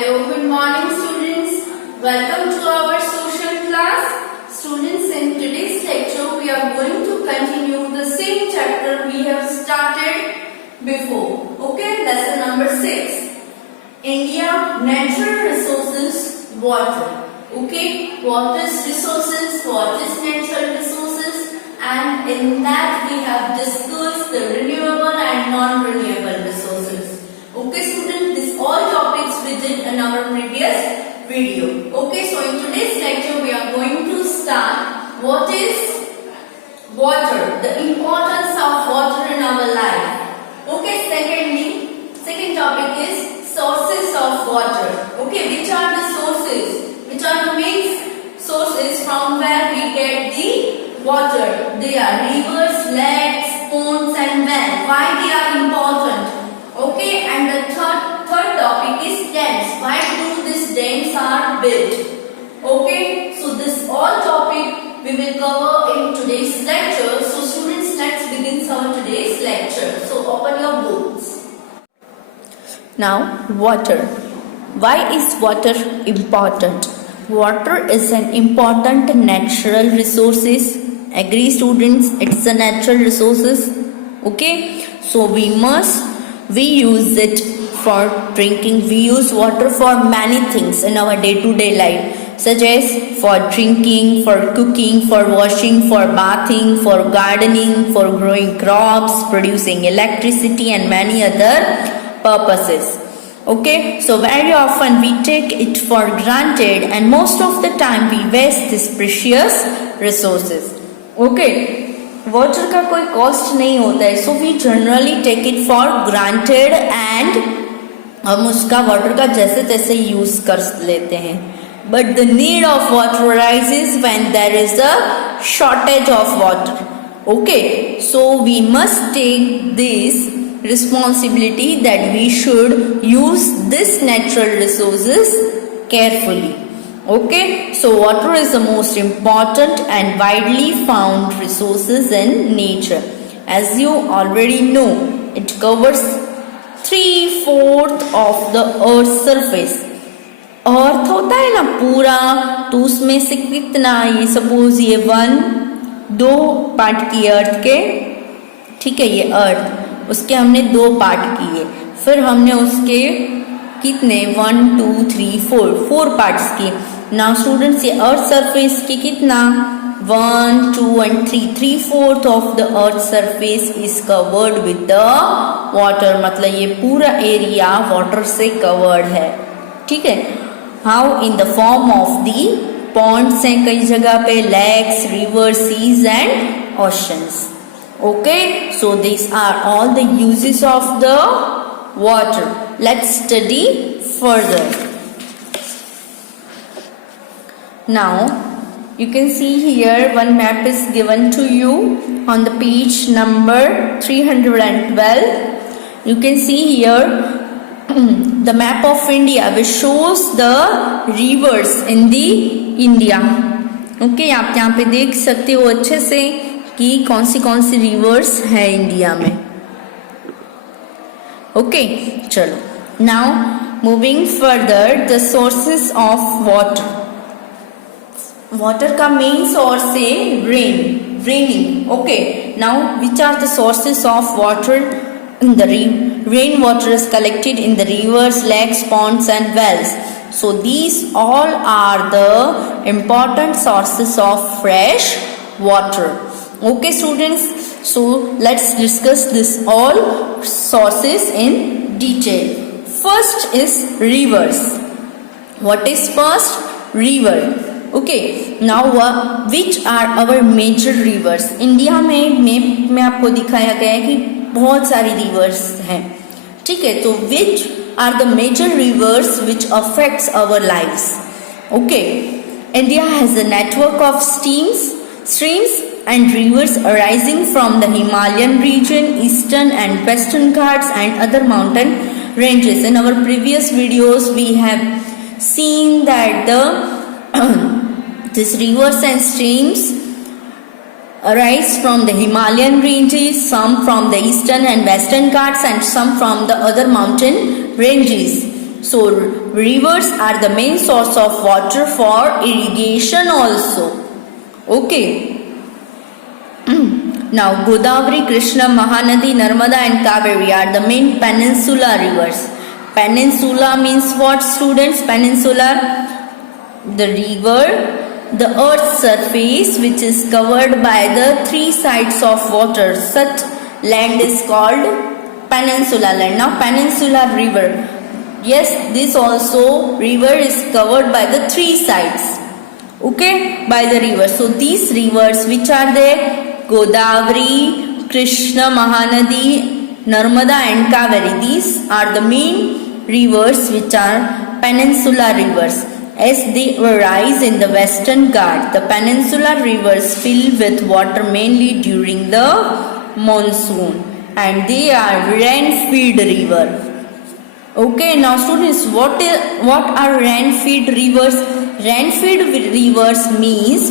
Hello, good morning students. Welcome to our social class. Students, in today's lecture we are going to continue the same chapter we have started before. Okay, lesson number 6. India natural resources, water. Okay, what is resources, what is natural resources, and in that we have discussed the renewable and non-renewable resources. Okay students, this all topics we did in our previous video. Okay, so in today's lecture we are going to start what is water, the importance of water in our life. Okay, second topic is sources of water. Okay, which are the sources? Which are the main sources from where we get the water? They are rivers, lakes, ponds and wells. Why they are important? Okay, and the third topic is dams. Why do these dams are built? Okay, so this all topic we will cover in today's lecture. So students, let's begin our today's lecture. So open your books. Now, water. Why is water important? Water is an important natural resources. Agree students? It's a natural resources. Okay, so we use it for drinking. We use water for many things in our day-to-day life, such as for drinking, for cooking, for washing, for bathing, for gardening, for growing crops, producing electricity and many other purposes. Okay, so very often we take it for granted and most of the time we waste these precious resources. Okay, water का कोई cost नहीं होता है, so we generally take it for granted and हम उसका water का जैसे तैसे यूज कर लेते हैं. But the need of water rises when there is a shortage of water. Okay, so we must take this responsibility that we should use this natural resources carefully. Okay, so water is the most important and widely found resources in nature. As you already know, it covers 3/4 of the earth's surface. अर्थ होता है ना पूरा, तो उसमें से कितना, ये suppose ये 2 पार्ट किए अर्थ के, ठीक है, ये अर्थ, उसके हमने 2 पार्ट किए, फिर हमने उसके कितने 1 2 3 4 पार्ट्स किए. नाउ स्टूडेंट्स, ये अर्थ सरफेस के कितना 1 2 and 3/4 of the earth surface is covered with the water. मतलब ये पूरा एरिया वाटर से कवर्ड है. ठीक है, how in the form of the ponds हैं कई जगह पे, lakes, river, seas and oceans. Okay, so these are all the uses of the water. Let's study further. Now, you can see here one map is given to you on the page number 312. You can see here the map of India which shows the rivers in the India. Okay, आप यहाँ पे देख सकते हो अच्छे से कि कौन सी रिवर्स है इंडिया में. ओके, चलो. Now moving further, the sources of water. Water का मेन सोर्स है raining. Okay, now which are the sources of water? In the rain water is collected in the rivers, lakes, ponds and wells. So these all are the important sources of fresh water. Okay students, so let's discuss this all sources in detail. First is rivers. What is first? River. Okay, now which are our major rivers? India में map में आपको दिखाया गया है कि बहुत सारी rivers हैं. ठीक है, तो which are the major rivers which affects our lives? Okay, India has a network of streams and rivers arising from the Himalayan region, eastern and western Ghats and other mountain ranges. In our previous videos we have seen that these rivers and streams arise from the Himalayan ranges, some from the eastern and western Ghats and some from the other mountain ranges. So rivers are the main source of water for irrigation also. Okay. Now Godavari, Krishna, Mahanadi, Narmada and Kaveri are the main peninsula rivers. Peninsula means what, students? Peninsula, the river, the earth's surface which is covered by the three sides of water. Such land is called peninsula land. Now peninsula river, yes, this also river is covered by the three sides, okay, by the river. So these rivers which are there, Godavari, Krishna, Mahanadi, Narmada and Kaveri, these are the main rivers which are peninsula rivers. As they arise in the Western Ghats, the peninsula rivers fill with water mainly during the monsoon, and they are rain-fed river. Okay, now students, what are rain-fed rivers? Rain-fed rivers means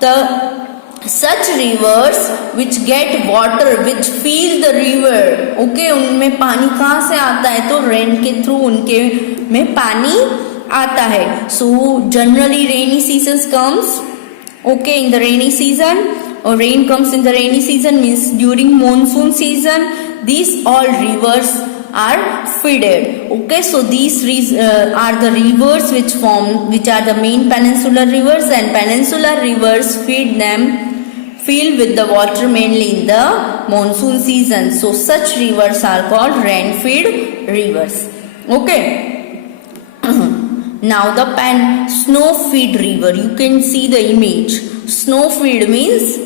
the such rivers which get water, which fill the river. Okay, उनमें पानी कहाँ से आता है? तो rain के through उनके में पानी आता है. So generally rainy seasons comes, okay, in the rainy season, or rain comes in the rainy season means during monsoon season, these all rivers are fed. Okay, so these are the rivers which are the main peninsular rivers, and peninsular rivers fill with the water mainly in the monsoon season. So such rivers are called rain-fed rivers. Okay. Now the snow-fed river, you can see the image. Snow-fed means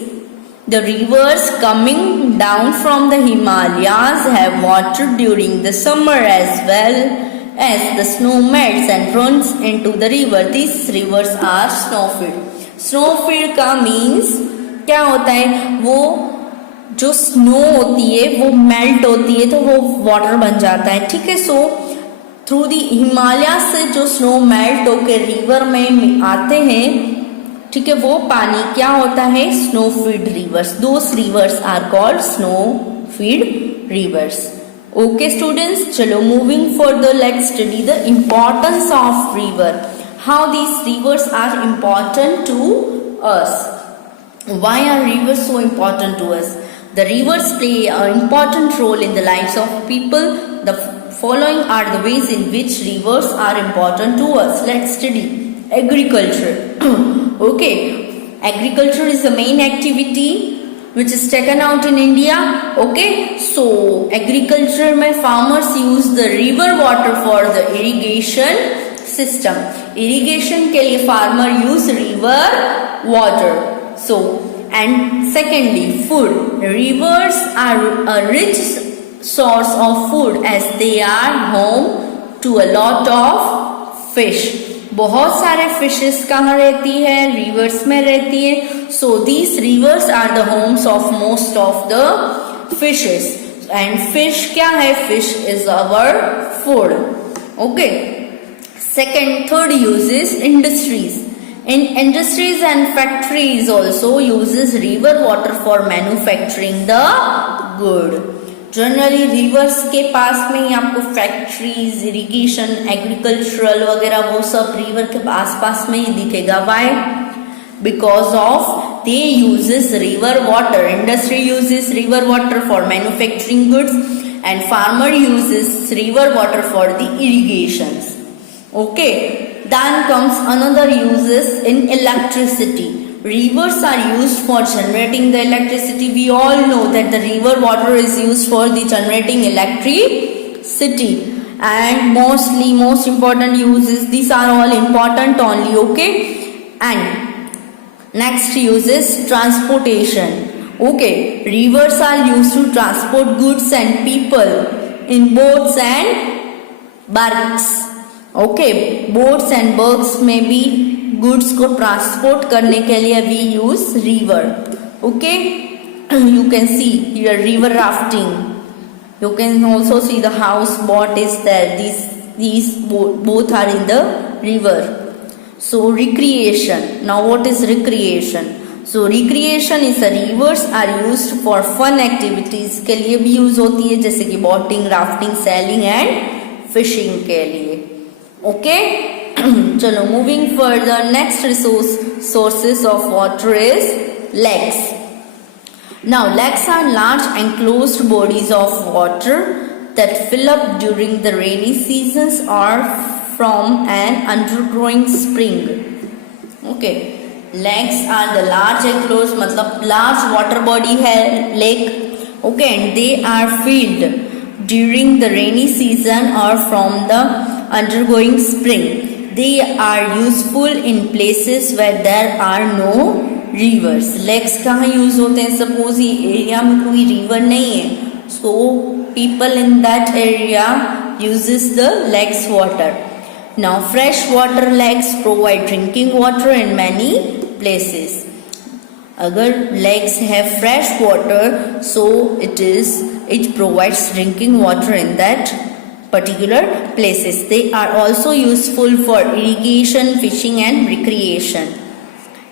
the rivers coming down from the Himalayas have water during the summer as well as the snow melts and runs into the river. These rivers are snow-fed. Snow-fed का means क्या होता है? वो जो snow होती है वो melt होती है तो वो वाटर बन जाता है. ठीक है. सो थ्रू दी हिमालय से जो स्नो मेल्ट होकर रिवर में आते हैं, ठीक है, वो पानी क्या होता है? Snow fed rivers. Those rivers are called snow fed rivers. Okay students, चलो moving further, let's study the importance of river. How these rivers are important to us. Why are rivers so important to us? The rivers play an important role in the lives of people. The following are the ways in which rivers are important to us. Let's study. Agriculture. Okay, agriculture is the main activity which is taken out in India. Okay, so agriculture mein farmers use the river water for the irrigation system. Irrigation ke liye farmer use river water. So, and secondly, food. Rivers are a rich source of food as they are home to a lot of fish. बहुत सारे fishes कहाँ रहती है? Reverse में रहती है. So these rivers are the homes of most of the fishes. And fish क्या है? Fish is our food. Okay. Third use is industries. In industries and factories also uses river water for manufacturing the good. Generally rivers के पास में ही आपको factories, irrigation, agricultural वगैरह वो सब river के आसपास में ही दिखेगा. Why? Because of they uses river water. Industry uses river water for manufacturing goods and farmer uses river water for the irrigations. Okay. Then comes another uses in electricity. Rivers are used for generating the electricity. We all know that the river water is used for the generating electricity. And most important uses, these are all important only. Okay. And next use is transportation. Okay. Rivers are used to transport goods and people in boats and barks. Okay, boats and barks में भी goods को transport करने के लिए we use river. Okay, you can see here river rafting. You can also see the houseboat is there. These both are in the river. So recreation. Now what is recreation? So recreation is the rivers are used for fun activities के लिए भी use होती है, जैसे कि boating, rafting, sailing and fishing के लिए. Okay. Chalo, moving further, next sources of water is lakes. Now, lakes are large enclosed bodies of water that fill up during the rainy seasons or from an undergrowing spring. Okay, lakes are the large enclosed, मतलब large water body है lake. Okay, and they are filled during the rainy season or from the undergoing spring. They are useful in places where there are no rivers. Lakes कहाँ use होते हैं? Suppose ये area में कोई river नहीं है, so people in that area uses the lakes water. Now freshwater lakes provide drinking water in many places. अगर lakes have fresh water, so it provides drinking water in that particular places. They are also useful for irrigation, fishing and recreation.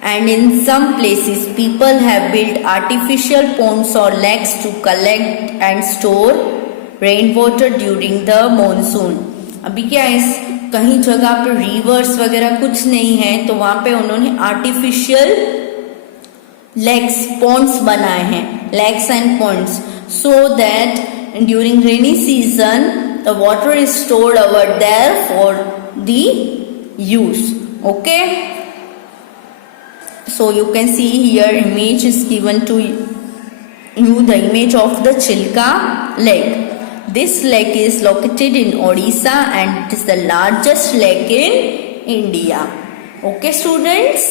And in some places people have built artificial ponds or lakes to collect and store rainwater during the monsoon. अभी क्या है, कहीं जगह पे reverse वगैरह कुछ नहीं है तो वहां पे उन्होंने आर्टिफिशियल लेक्स पॉन्ड्स बनाए हैं, lakes and ponds, so that during rainy season the water is stored over there for the use. Okay, so you can see here image is given to you, the image of the Chilka lake. This lake is located in Odisha and it is the largest lake in India. Okay students,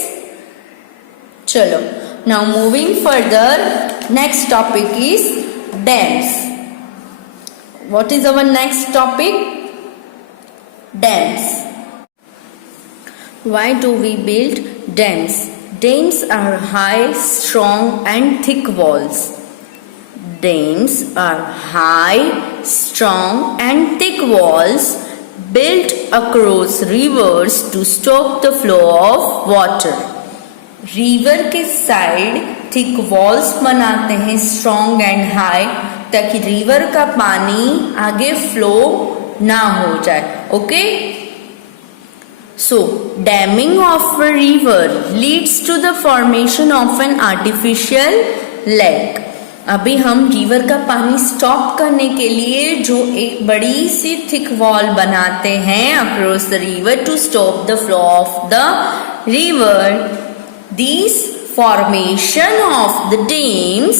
chalo, now moving further, next topic is dams. What is our next topic? Dams. Why do we build dams? Dams are high, strong and thick walls. Dams are high, strong and thick walls built across rivers to stop the flow of water. River के side thick walls बनाते हैं, strong and high, ताकि river का पानी आगे flow ना हो जाए. Okay, so damming of a river leads to the formation of an artificial lake. अभी हम रिवर का पानी स्टॉप करने के लिए जो एक बड़ी सी थिक वॉल बनाते हैं across the river to stop the flow of the river. This formation of the dams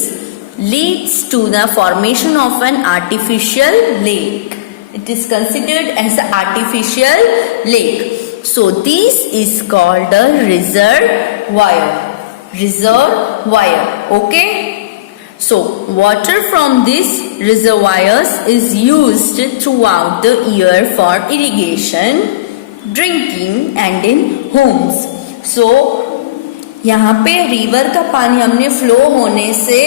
leads to the formation of an artificial lake. It is considered as an artificial lake. So this is called a reservoir. Reservoir. Okay. So water from these reservoirs is used throughout the year for irrigation, drinking and in homes. So यहाँ पे river का पानी हमने flow होने से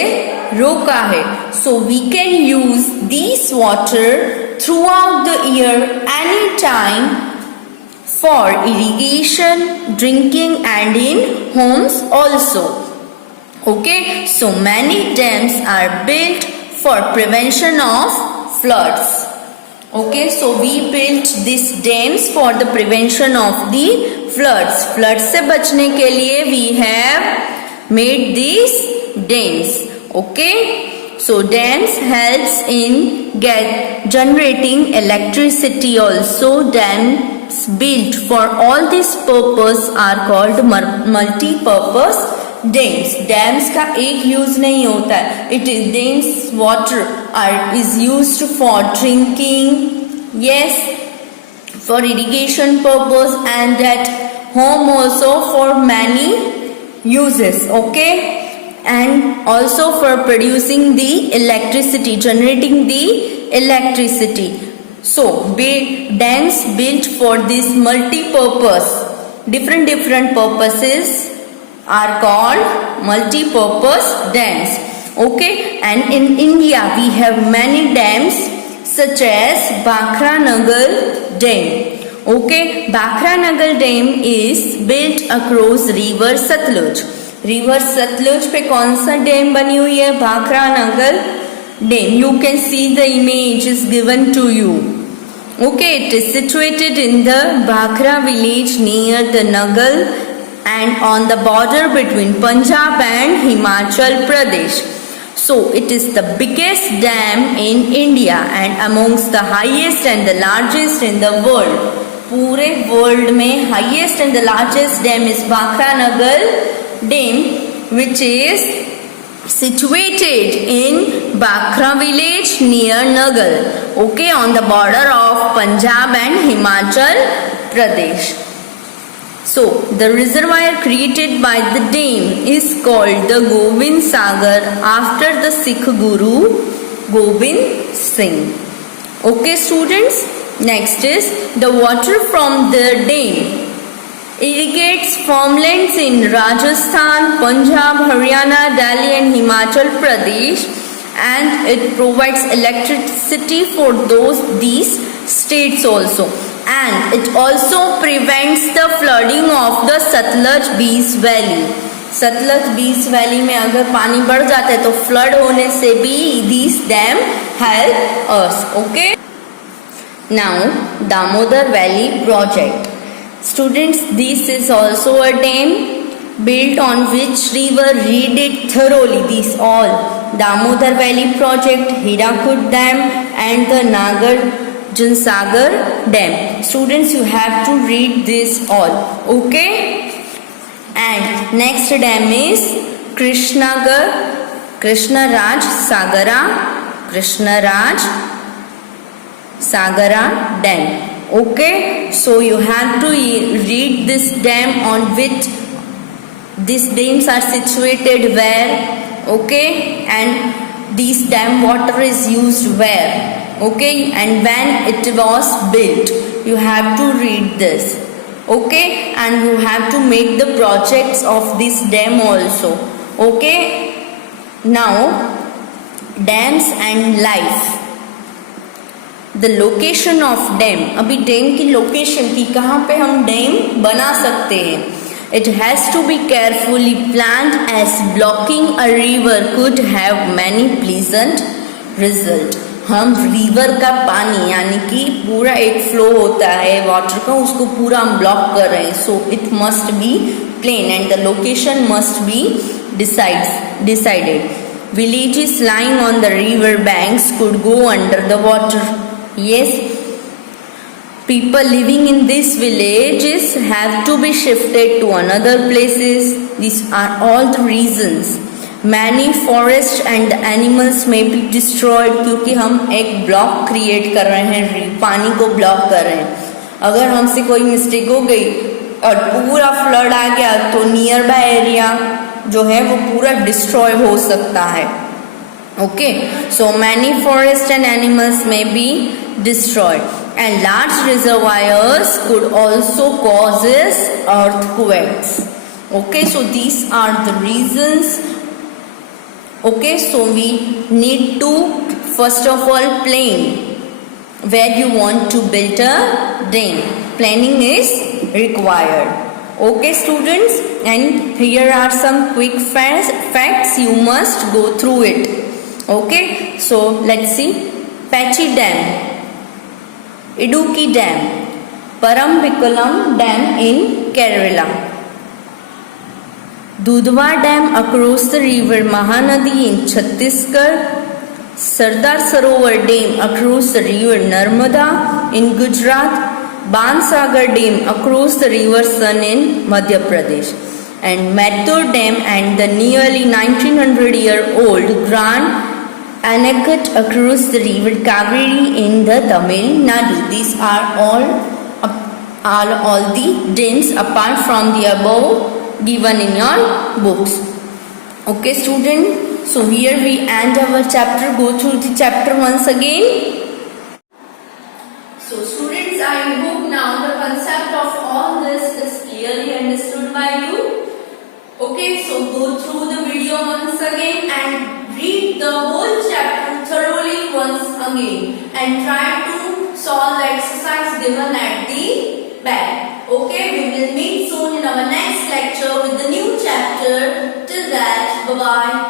रोका है. So we can use this water throughout the year anytime for irrigation, drinking and in homes also. Okay, so many dams are built for prevention of floods. Okay, so we built these dams for the prevention of the floods. Floods से बचने के लिए we have made these dams. Okay, so dams helps in generating electricity also. Dams built for all this purpose are called multi-purpose dams. Dams का एक use नहीं होता है. It is dams water is used for drinking, yes, for irrigation purpose and at home also for many uses. Okay, and also for producing the electricity, generating the electricity. So dams built for this multi-purpose, different purposes are called multi-purpose dams. Okay, and in India we have many dams such as Bhakranagar Dam. Okay, Bhakranagar Dam is built across river Satluj. River Satluj पे कौन सा dam बनी हुई है? Bhakranagar Dam. You can see the image is given to you. Okay, it is situated in the Bhakra village near the Nagal and on the border between Punjab and Himachal Pradesh. So it is the biggest dam in India and amongst the highest and the largest in the world. पूरे world में highest and the largest dam is Bhakra Nagal Dam, which is situated in Bhakra village near Nagal, okay, on the border of Punjab and Himachal Pradesh. So the reservoir created by the dam is called the Gobind Sagar after the Sikh Guru Gobind Singh. Okay students, next is the water from the dam irrigates farmlands in Rajasthan, Punjab, Haryana, Delhi and Himachal Pradesh, and it provides electricity for these states also, and it also prevents the flooding of the Satluj Beas Valley. Sutlej बीस valley में अगर पानी बढ़ जाता है तो flood होने से भी these dam help us. Okay, now Damodar Valley project. Students, this is also a dam built on which river read it thoroughly. These all Damodar Valley project, Hirakud Dam and the Nagarjun Sagar Dam. Students, you have to read this all. Okay, and next dam is Krishnaraj Sagara Dam. Okay, so you have to read this dam on which these dams are situated where, okay, and this dam water is used where, okay, and when it was built. You have to read this, okay, and you have to make the projects of this dam also. Okay, now dams and life. The location of dam. अभी dam की location की कहाँ पे हम dam बना सकते हैं. It has to be carefully planned as blocking a river could have many pleasant result. हम रिवर का पानी यानी कि पूरा एक फ्लो होता है वाटर का, उसको पूरा हम ब्लॉक कर रहे हैं. So it must be plain and the location must be decided. Villages lying on the river banks could go under the water. Yes, people living in these villages have to be shifted to another places. These are all the reasons. Many forests and animals may be destroyed क्योंकि हम एक block create कर रहे हैं, पानी को block कर रहे हैं. अगर हमसे कोई मिस्टेक हो गई और पूरा फ्लड आ गया तो नियर बाय एरिया जो है वो पूरा डिस्ट्रॉय हो सकता है. Okay, so many forests and animals may be destroyed, and large reservoirs could also cause earthquakes. Okay, so these are the reasons. Okay, so we need to first of all plan where you want to build a dam. Planning is required. Okay students, and here are some quick facts you must go through it. Okay, so let's see. Pachi Dam, Idukki Dam, Parambikulam Dam in Kerala, Dudhwa Dam across the river Mahanadi in Chhattisgarh, Sardar Sarovar Dam across the river Narmada in Gujarat, Bansagar Dam across the river Son in Madhya Pradesh, and Mettur Dam and the nearly 1900-year-old Grand Anacut across the river Kaveri in the Tamil Nadu. These are all the dams apart from the above given in your books. Okay students, so here we end our chapter. Go through the chapter once again. So students, I hope now the concept of all this is clearly understood by you. Okay, so go through the video once again and read the whole chapter thoroughly once again and try to solve the exercise given at the back. Okay, we will meet soon in our next lecture with the new chapter. Till that, bye bye.